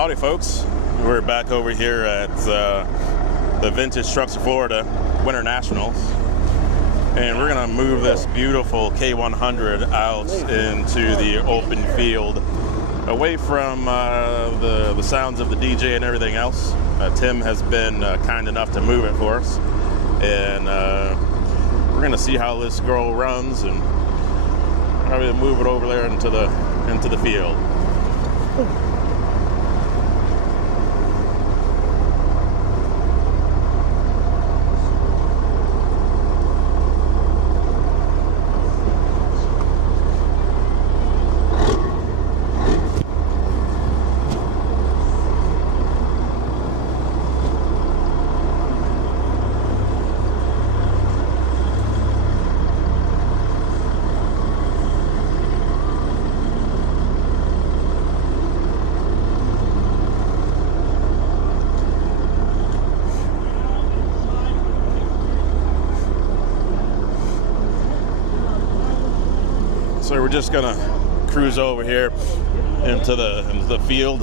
Howdy folks, we're back over here at the Vintage Trucks of Florida Winter Nationals, and we're gonna move this beautiful K-100 out into the open field, away from the sounds of the DJ and everything else. Tim has been kind enough to move it for us, and we're gonna see how this girl runs and how we move it over there into the field. So we're just gonna cruise over here into the field,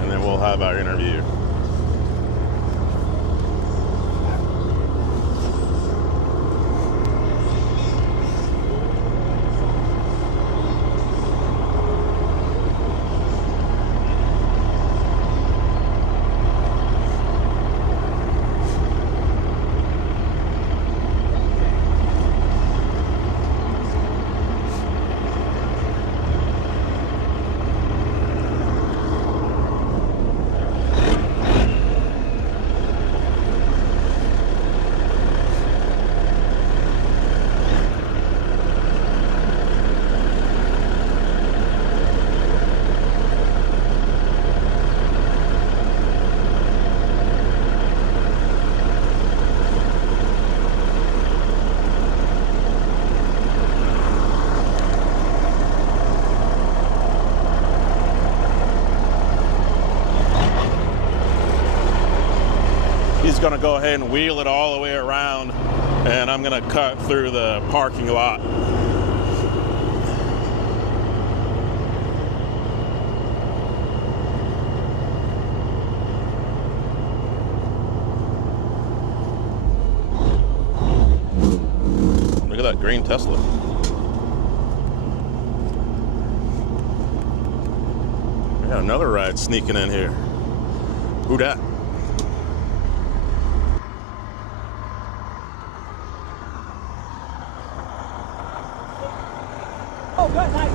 and then we'll have our interview. He's gonna go ahead and wheel it all the way around, and I'm gonna cut through the parking lot. Look at that green Tesla. We got another ride sneaking in here. Who dat? Oh, good night.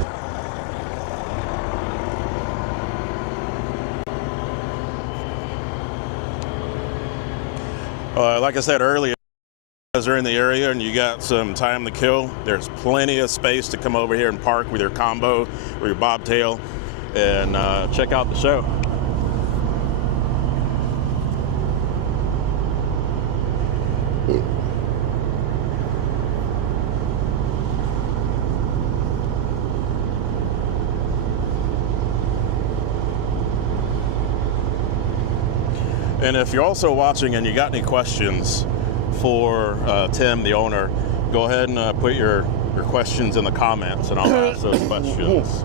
Like I said earlier, if you guys are in the area and you got some time to kill, there's plenty of space to come over here and park with your combo or your bobtail and check out the show. And if you're also watching and you got any questions for Tim, the owner, go ahead and put your questions in the comments, and I'll ask those questions.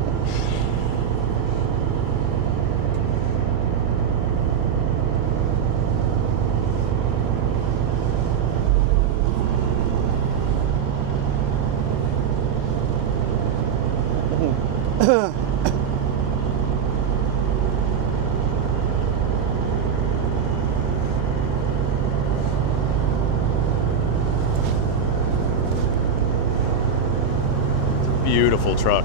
Beautiful truck.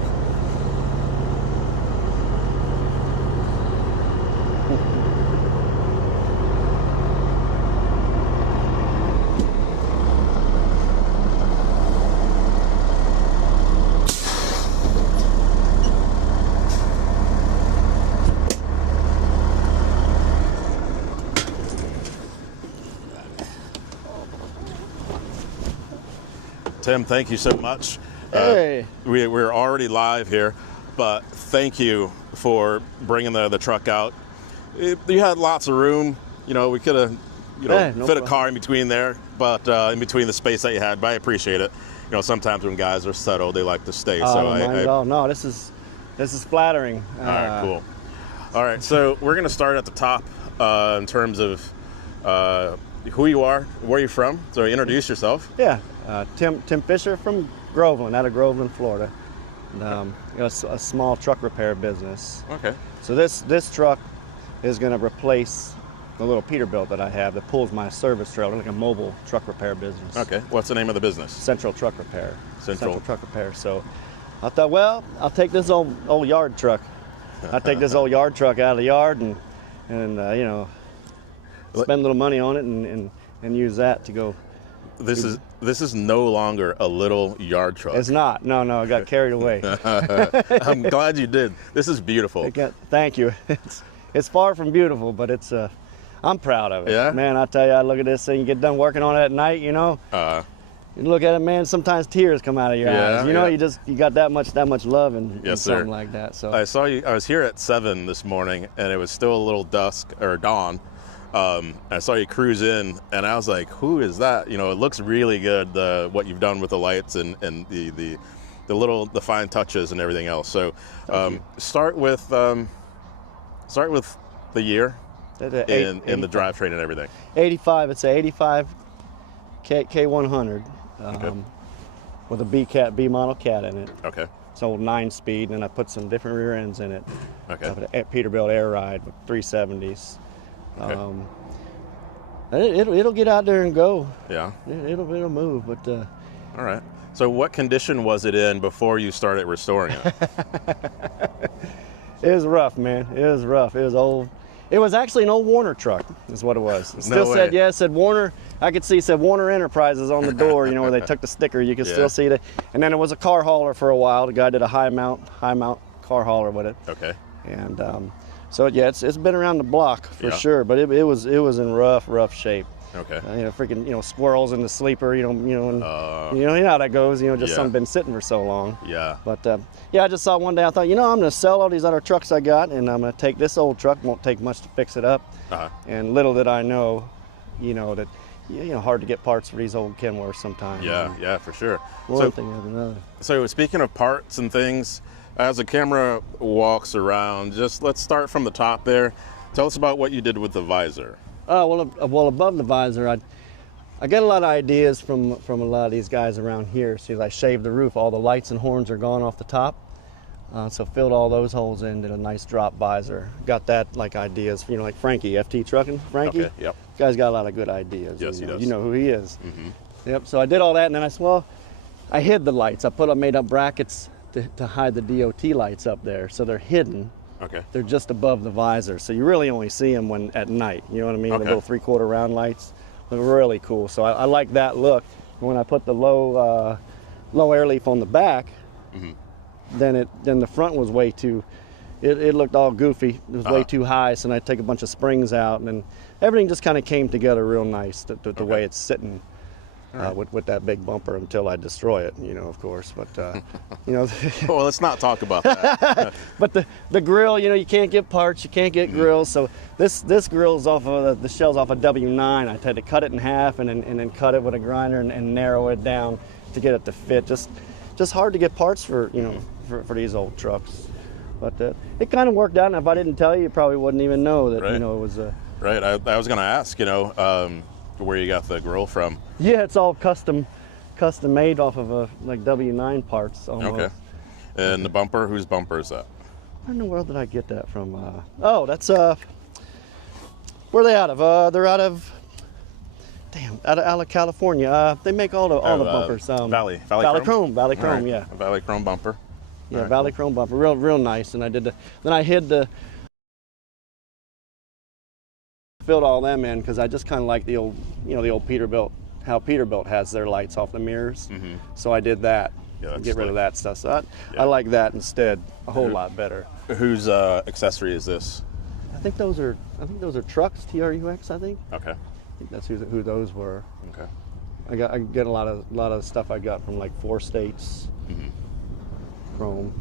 Tim, thank you so much. Hey. We're already live here, but thank you for bringing the truck out. You had lots of room. You know, we could have, fit a car in between there, but in between the space that you had. But I appreciate it. You know, sometimes when guys are settled, they like to stay. No, this is This is flattering. All right, cool. All right, so we're gonna start at the top in terms of who you are, where you're from. So introduce yourself. Yeah, Tim Fischer from Groveland, out of Groveland, Florida. And, a small truck repair business. Okay. So this truck is going to replace the little Peterbilt that I have that pulls my service trailer, like a mobile truck repair business. Okay. What's the name of the business? Central Truck Repair. Central Truck Repair. So I thought, well, I'll take this old yard truck. I'll take this old yard truck out of the yard and you know, spend a little money on it and use that to go. This is no longer a little yard truck. It's not. No, I got carried away. I'm glad you did. This is beautiful. Thank you. It's far from beautiful, but it's I'm proud of it. Yeah? Man, I tell you, I look at this thing, get done working on it at night, you know. You look at it, man, sometimes tears come out of your eyes. You know, you got that much love and something like that. So I saw you. I was here at 7 this morning, and it was still a little dusk or dawn. I saw you cruise in, and I was like, "Who is that?" You know, it looks really good. What you've done with the lights and the fine touches and everything else. So start with the year and the drivetrain and everything. 85. It's a 85 K-100 with a B model cat in it. Okay. It's old 9-speed, and I put some different rear ends in it. Okay. A Peterbilt air ride with 370s. Okay. It'll get out there and go. Yeah. It'll move, but. All right. So what condition was it in before you started restoring it? It was rough, man. It was rough. It was old. It was actually an old Warner truck, is what it was. It still said, it said Warner. I could see, it said Warner Enterprises on the door, you know, where they took the sticker. You could still see it. And then it was a car hauler for a while. The guy did a high mount car hauler with it. Okay. And so yeah, it's been around the block for sure, but it was in rough shape. Okay. You know, freaking, you know, squirrels in the sleeper, you know, and, you know how that goes. You know, just something been sitting for so long. Yeah. But yeah, I just saw one day. I thought, you know, I'm going to sell all these other trucks I got, and I'm going to take this old truck. Won't take much to fix it up. And little did I know, you know, that hard to get parts for these old Kenworths sometimes. Yeah, for sure. One thing after another. So speaking of parts and things, as the camera walks around, just let's start from the top there. Tell us about what you did with the visor. Well, above the visor, I get a lot of ideas from a lot of these guys around here. See, I shaved the roof. All the lights and horns are gone off the top. So filled all those holes in, did a nice drop visor. Got that like ideas, you know, like Frankie, FT Trucking, Frankie. Okay, yep. This guy's got a lot of good ideas. Yes, he does. You know who he is. Mm-hmm. Yep, so I did all that, and then I said, well, I hid the lights. I made up brackets to hide the DOT lights up there, so they're hidden. Okay. They're just above the visor, so you really only see them when at night. You know what I mean? Okay. The little 3/4 round lights look really cool. So I like that look. When I put the low air leaf on the back, then the front was way too. It looked all goofy. It was way too high. So then I take a bunch of springs out, and then everything just kind of came together real nice. The way it's sitting. With that big bumper until I destroy it, you know, of course. But you know, well, let's not talk about that. But the grill, you know, you can't get parts, you can't get grills. So this grill's off of the shell's off a W9. I had to cut it in half and then cut it with a grinder and narrow it down to get it to fit. Just hard to get parts for, you know, for these old trucks. But it kind of worked out. And if I didn't tell you, you probably wouldn't even know that. You know, it was. Right. I was going to ask, you know, where you got the grill from. Yeah, it's all custom made off of like W9 parts almost. Okay. And the bumper, whose bumper is that? I don't know, where did I get that from? Oh, that's where are they out of? They're out of California. They make all the bumpers. Valley Chrome, yeah. Valley Chrome bumper. Yeah, right, Valley Chrome bumper, real nice. And I did then I filled all them in because I just kind of like the old Peterbilt, how Peterbilt has their lights off the mirrors. So I did that. Get rid of that stuff. So I like that instead a whole lot better. Whose accessory is this? I think those are trucks, TRUX. I think. Okay. I think that's who those were. Okay. I get a lot of stuff I got from like 4 states. Chrome.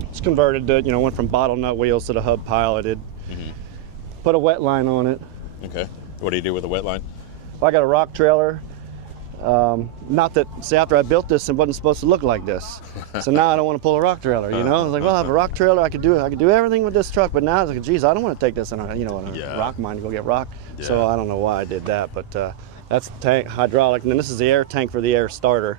It's converted to, you know, went from bottle nut wheels to the hub piloted. Put a wet line on it. Okay. What do you do with a wet line? Well, I got a rock trailer. Not that, see, after I built this, it wasn't supposed to look like this. So now I don't want to pull a rock trailer, you know? I was like, well, I have a rock trailer, I could do everything with this truck, but now I was like, geez, I don't want to take this on a, on a rock mine to go get rock. Yeah. So I don't know why I did that, but that's the tank, hydraulic, and then this is the air tank for the air starter.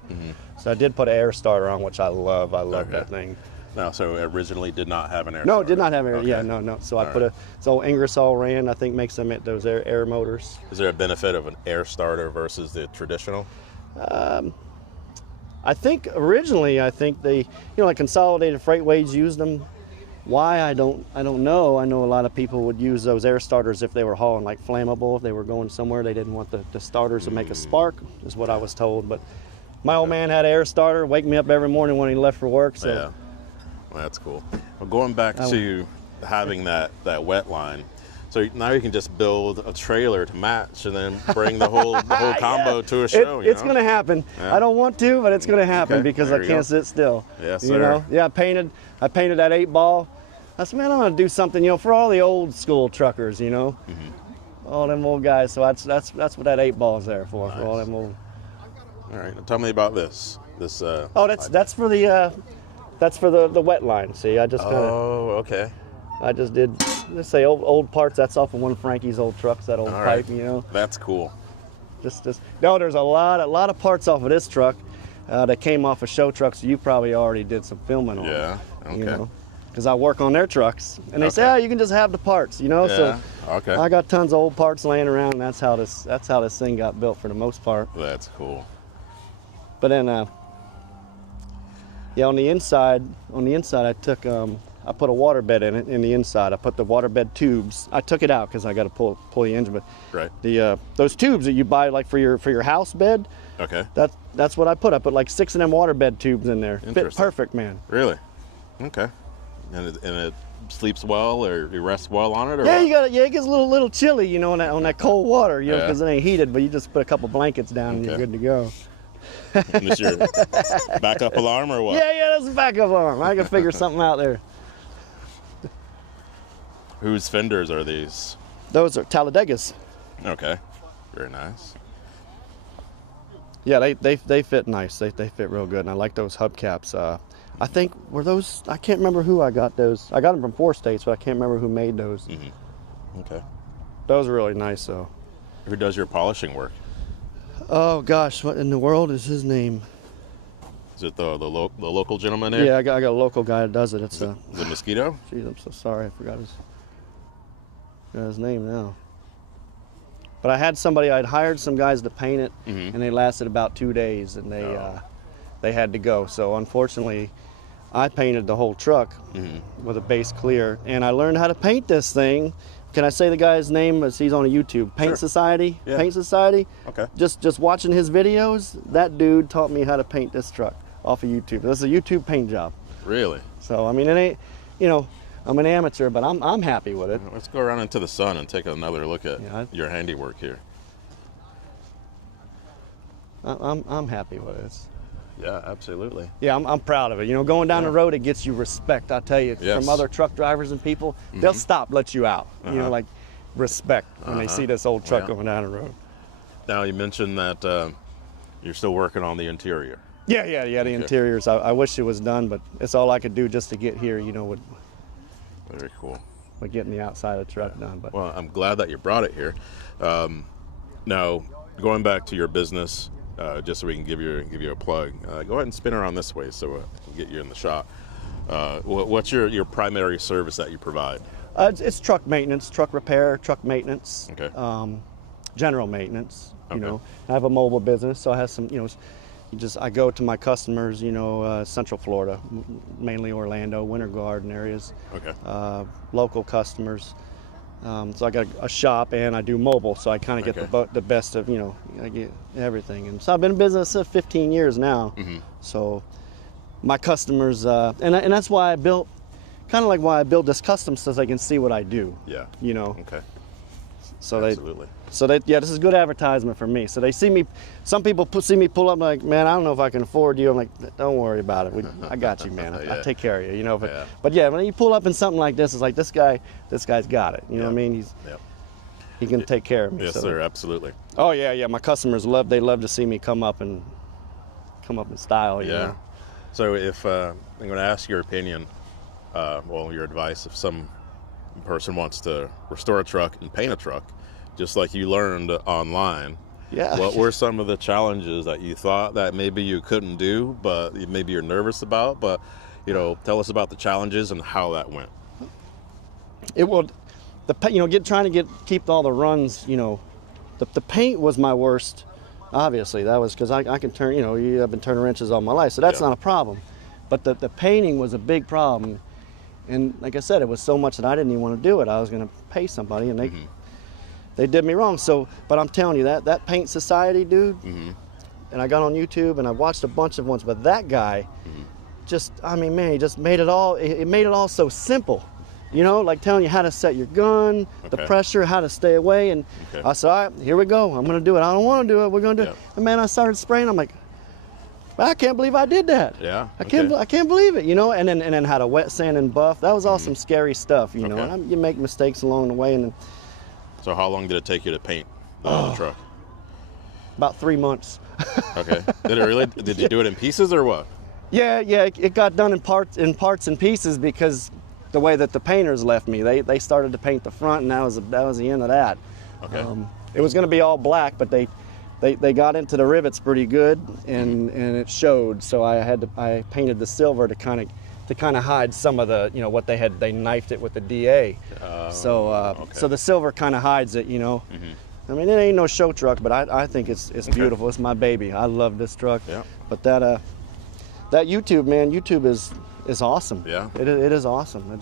So I did put an air starter on, which I love. I love that thing. No, so it originally did not have an air No, starter? it did not have air. Okay. Yeah, no. So I put so Ingersoll Rand, I think, makes them those air motors. Is there a benefit of an air starter versus the traditional? I think originally, they, like Consolidated Freightways used them. Why, I don't know. I know a lot of people would use those air starters if they were hauling like flammable. If they were going somewhere, they didn't want the starters to make a spark, is what I was told. But my old man had an air starter, wake me up every morning when he left for work. So. Yeah, well, that's cool. Well, going back to having that wet line, so now you can just build a trailer to match and then bring the whole combo to a show. It's going to happen. I don't want to, but it's going to happen because I can't sit still. Yes, sir. Yeah, I painted that 8-ball. I said, man, I'm going to do something, for all the old school truckers, all them old guys. So that's what that 8-ball is there for. Nice. For all them old. All right, now tell me about this. That's for the wet line. See, I just kind of. Oh, okay. I just did, let's say, old parts. That's off of one of Frankie's old trucks, that old pipe, That's cool. No, there's a lot of parts off of this truck that came off of show trucks. So you probably already did some filming on. Yeah. Okay. Because I work on their trucks, and they say, you can just have the parts, Yeah. So okay. I got tons of old parts laying around, and that's how this thing got built for the most part. That's cool. But then, on the inside, I took. I put a water bed in it in the inside. I put the water bed tubes. I took it out because I got to pull the engine. But those tubes that you buy like for your house bed. Okay. That's what I put. I put like 6 of them water bed tubes in there. Fit perfect, man. Really? Okay. And it sleeps well, or you rest well on it, or yeah, it gets a little chilly, on that cold water, because it ain't heated. But you just put a couple blankets down and you're good to go. Is this your backup alarm or what? Yeah, that's a backup alarm. I can figure something out there. Whose fenders are these? Those are Talladega's. Okay, very nice. Yeah, they fit nice. They fit real good, and I like those hubcaps. I think were those. I can't remember who I got those. I got them from 4 states, but I can't remember who made those. Okay. Those are really nice, though. Who does your polishing work? Oh gosh, what in the world is his name? Is it the local gentleman there? Yeah, I got a local guy that does it. It's is it Mosquito? Geez, I'm so sorry. I forgot his name now. But I'd hired some guys to paint it, and they lasted about 2 days, and they had to go. So unfortunately, I painted the whole truck with a base clear, and I learned how to paint this thing. Can I say the guy's name? He's on a YouTube. Paint Society. Yeah. Paint Society. Okay. Just watching his videos, that dude taught me how to paint this truck off of YouTube. This is a YouTube paint job. Really? So I mean, it ain't, I'm an amateur, but I'm happy with it. Let's go around into the sun and take another look at your handiwork here. I'm happy with it. Yeah, absolutely. Yeah, I'm proud of it. Going down the road, it gets you respect. I tell you, from other truck drivers and people, they'll stop, let you out. Like respect when they see this old truck going down the road. Now you mentioned that you're still working on the interior. Yeah. The interiors. I wish it was done, but it's all I could do just to get here. Very cool. With getting the outside of the truck done. But well, I'm glad that you brought it here. Now, going back to your business. Just so we can give you a plug. Go ahead and spin around this way so we'll get you in the shot. What's your primary service that you provide? It's truck maintenance, truck repair, truck maintenance. Okay. General maintenance. Okay. I have a mobile business, so I have some. I go to my customers. Central Florida, mainly Orlando, Winter Garden areas. Okay. Local customers. So I got a shop and I do mobile, so I kind of get the best of, I get everything. And so I've been in business for 15 years now. So my customers, and that's why I built, kind of like why I build this custom, so they can see what I do. Yeah. Okay. So absolutely. This is good advertisement for me. So they see me, some people see me pull up like, man, I don't know if I can afford you. I'm like, don't worry about it. I got you, man. I take care of you, But when you pull up in something like this, it's like, this guy's got it. You know what I mean? he can take care of me. Yes, so. sir, absolutely. Oh yeah. My customers love to see me come up in style. You know? So if I'm going to ask your opinion, well, your advice, if some person wants to restore a truck and paint a truck, just like you learned online, Yeah. what were some of the challenges that you thought that maybe you couldn't do, but maybe you're nervous about? But tell us about the challenges and how that went. It will, trying to keep all the runs. The paint was my worst. Obviously, that was because I can turn. I've been turning wrenches all my life, so that's not a problem. But the painting was a big problem, and like I said, it was so much that I didn't even want to do it. I was going to pay somebody, and they did me wrong. So, but I'm telling you that Paint Society dude, and I got on YouTube and I watched a bunch of ones, but that guy, he just made it all. It made it all so simple. Like telling you how to set your gun, the pressure, how to stay away. And I said, all right, here we go. I'm going to do it. I don't want to do it. We're going to do it. And man, I started spraying. I'm like, I can't believe I did that. Yeah. I can't believe it, And then how to wet sand and buff. That was all some scary stuff, And you make mistakes along the way. And so how long did it take you to paint the truck? About 3 months. Okay. Did it really? Did you do it in pieces or what? Yeah. It got done in parts and pieces because the way that the painters left me. They started to paint the front, and that was the end of that. Okay. It was going to be all black, but they got into the rivets pretty good, and it showed. So I painted the silver to kind of hide some of the what they knifed it with the DA. So the silver kind of hides it. I mean, it ain't no show truck, but I think it's beautiful. It's my baby. I love this truck. Yeah. But that YouTube, man, YouTube is awesome. Yeah. It is awesome.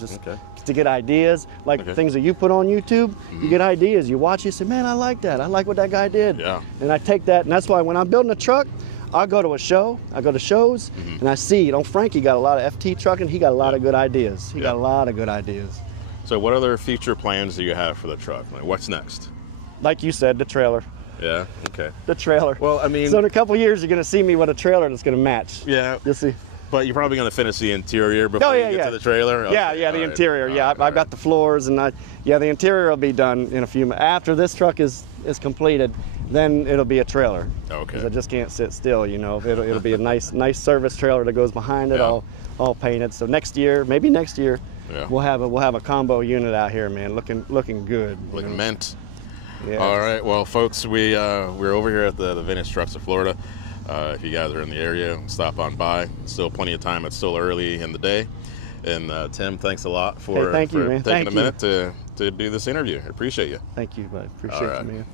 To get ideas, things that you put on YouTube, you get ideas. You watch, you say, man, I like that. I like what that guy did. Yeah. And I take that, and that's why when I'm building a truck, I go to a show. I go to shows, and I see, Frankie got a lot of FT trucking. He got a lot of good ideas. He got a lot of good ideas. So what other future plans do you have for the truck? Like, what's next? Like you said, the trailer. Yeah. Okay. The trailer. Well, I mean, so in a couple years, you're going to see me with a trailer that's going to match. Yeah. You'll see. But you're probably going to finish the interior before you get to the trailer? Okay. Yeah, the interior. I've got the floors, and the interior will be done in a few minutes. After this truck is completed, then it'll be a trailer. Okay. Because I just can't sit still, It'll be a nice service trailer that goes behind it, all painted. So maybe next year, we'll have a combo unit out here, man, looking good. Looking mint. Yeah. All right, well, folks, we're over here at the Vintage Trucks of Florida. If you guys are in the area, stop on by. Still plenty of time. It's still early in the day. And Tim, thanks a lot for taking a minute to do this interview. I appreciate you. Thank you, bud. Appreciate you, man.